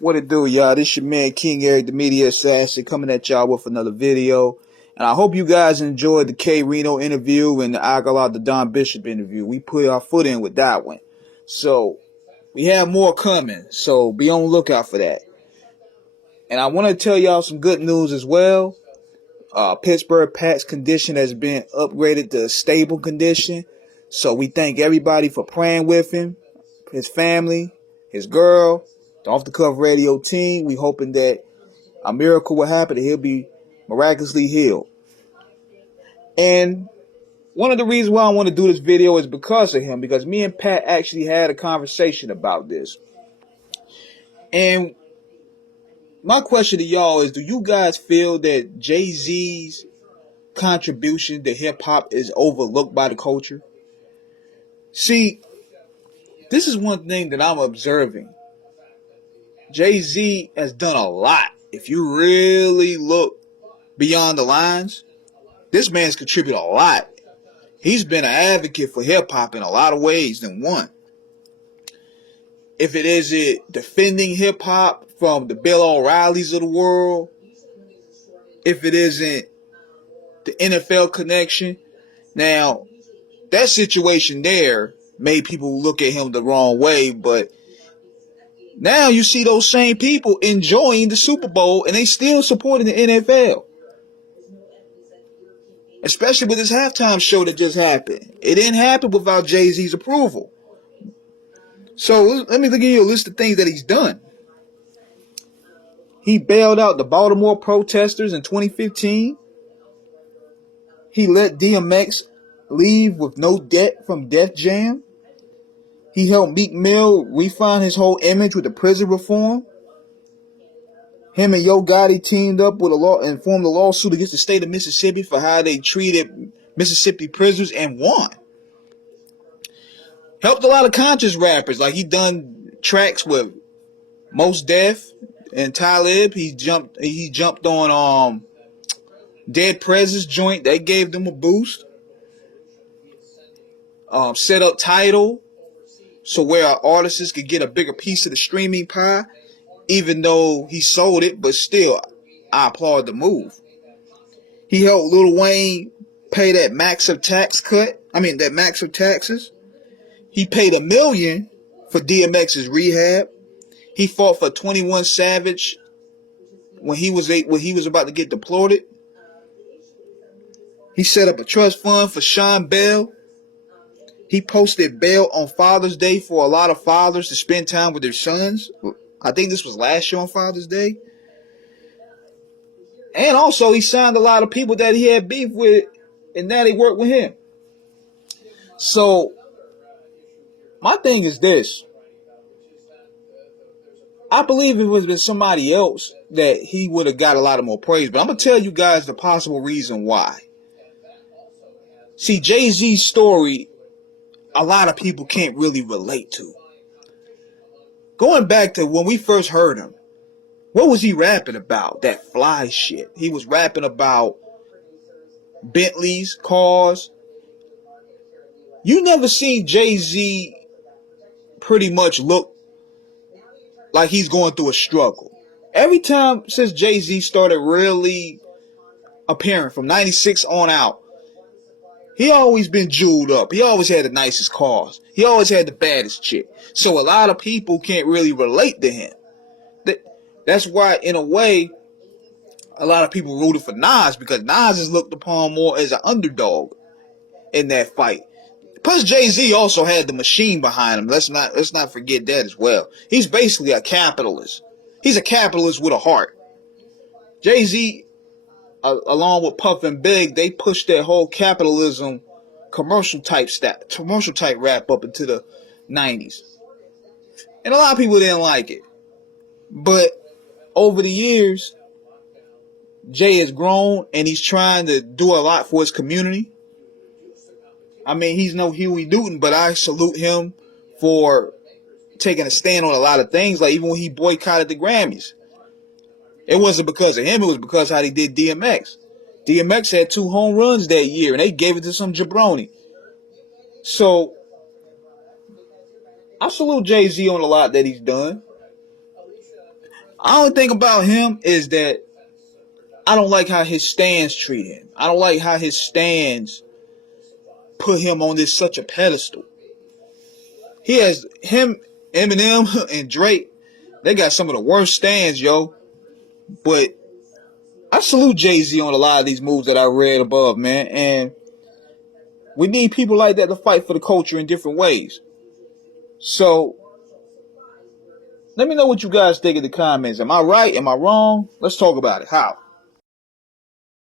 What it do, y'all? This your man King Eric, the media assassin, coming at y'all with another video. And I hope you guys enjoyed the K Reno interview and the Aguilar the Don Bishop interview. We put our foot in with that one. So we have more coming. So be on the lookout for that. And I want to tell y'all some good news as well. Pittsburgh Pat's condition has been upgraded to a stable condition. So we thank everybody for praying with him, his family, his girl, the Off the Cuff Radio team. We hoping that a miracle will happen and he'll be miraculously healed. And one of the reasons why I want to do this video is because of him, because me and Pat actually had a conversation about this. And my question to y'all is, do you guys feel that JayZ's contribution to hip-hop is overlooked by the culture? See, this is one thing that I'm observing. JayZ has done a lot. If you really look beyond the lines, this man's contributed a lot. He's been an advocate for hip-hop in a lot of ways than one. If it isn't defending hip-hop from the Bill O'Reillys of the world, if it isn't the NFL connection. Now, that situation there made people look at him the wrong way, but now you see those same people enjoying the Super Bowl and they still supporting the NFL. Especially with this halftime show that just happened. It didn't happen without JayZ's approval. So let me give you a list of things that he's done. He bailed out the Baltimore protesters in 2015. He let DMX leave with no debt from Def Jam. He helped Meek Mill refine his whole image with the prison reform. Him and Yo Gotti teamed up with a law and formed a lawsuit against the state of Mississippi for how they treated Mississippi prisoners and won. Helped a lot of conscious rappers, like he done tracks with Mos Def and Talib. He jumped on Dead President's joint. They gave them a boost. Set up Tidal, so where our artists could get a bigger piece of the streaming pie, even though he sold it, but still, I applaud the move. He helped Lil Wayne pay that max of taxes. He paid $1 million for DMX's rehab. He fought for 21 Savage when he was about to get deported. He set up a trust fund for Sean Bell. He posted bail on Father's Day for a lot of fathers to spend time with their sons. I think this was last year on Father's Day. And also, he signed a lot of people that he had beef with, and now they work with him. So, my thing is this. I believe if it was been somebody else that he would have got a lot of more praise. But I'm going to tell you guys the possible reason why. See, JayZ's story, a lot of people can't really relate to. Going back to when we first heard him, what was he rapping about? That fly shit. He was rapping about Bentleys, cars. You never seen JayZ pretty much look like he's going through a struggle. Every time since JayZ started really appearing from 96 on out, he always been jeweled up. He always had the nicest cars. He always had the baddest chick. So a lot of people can't really relate to him. That's why, in a way, a lot of people rooted for Nas, because Nas is looked upon more as an underdog in that fight. Plus, JayZ also had the machine behind him. Let's not forget that as well. He's basically a capitalist. He's a capitalist with a heart. JayZ, along with Puff and Big, they pushed that whole capitalism commercial type rap up into the 90s. And a lot of people didn't like it. But over the years, Jay has grown and he's trying to do a lot for his community. I mean, he's no Huey Newton, but I salute him for taking a stand on a lot of things. Like even when he boycotted the Grammys, it wasn't because of him. It was because how they did DMX. DMX had 2 home runs that year, and they gave it to some jabroni. So I salute JayZ on a lot that he's done. The only thing about him is that I don't like how his stands treat him. I don't like how his stands put him on this such a pedestal. He has him, Eminem, and Drake. They got some of the worst stands, yo. But I salute Jay-Z on a lot of these moves that I read above, man. And we need people like that to fight for the culture in different ways. So let me know what you guys think in the comments. Am I right? Am I wrong? Let's talk about it. How?